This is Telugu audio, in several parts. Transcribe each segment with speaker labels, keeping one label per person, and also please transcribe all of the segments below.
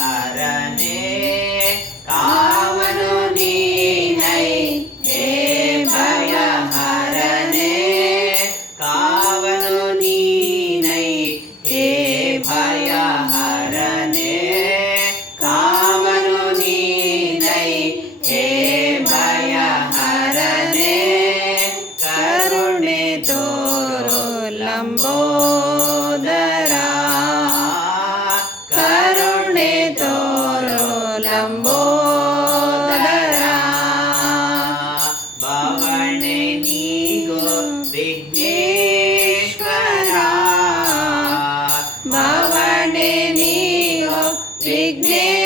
Speaker 1: హరణే కావను నీనై హే భయ హరణే కావను నీనై హే భయ హరణే కావను నీనై హే భయ హరణే కరుణే తోరు లంబో Big name.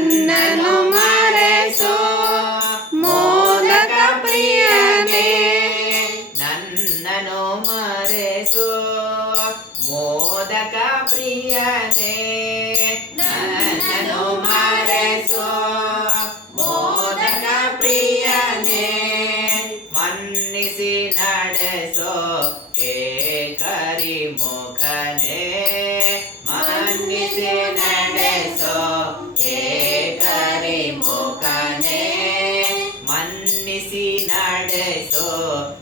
Speaker 1: ನನ್ನನು ಮರೆಸೋ ಮೋದಕ ಪ್ರಿಯನೇ ನನ್ನನು ಮರೆಸೋ ಮೋದಕ ಪ್ರಿಯನೇ ನನ್ನನು ಮರೆಸೋ ಮೋದಕ ಪ್ರಿಯನೇ, ಮನ್ನಿಸಿ ನಡೆಸೋ ಹೇ ಕರಿ ಮುಖನೇ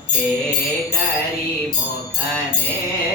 Speaker 1: હે કરી મોખને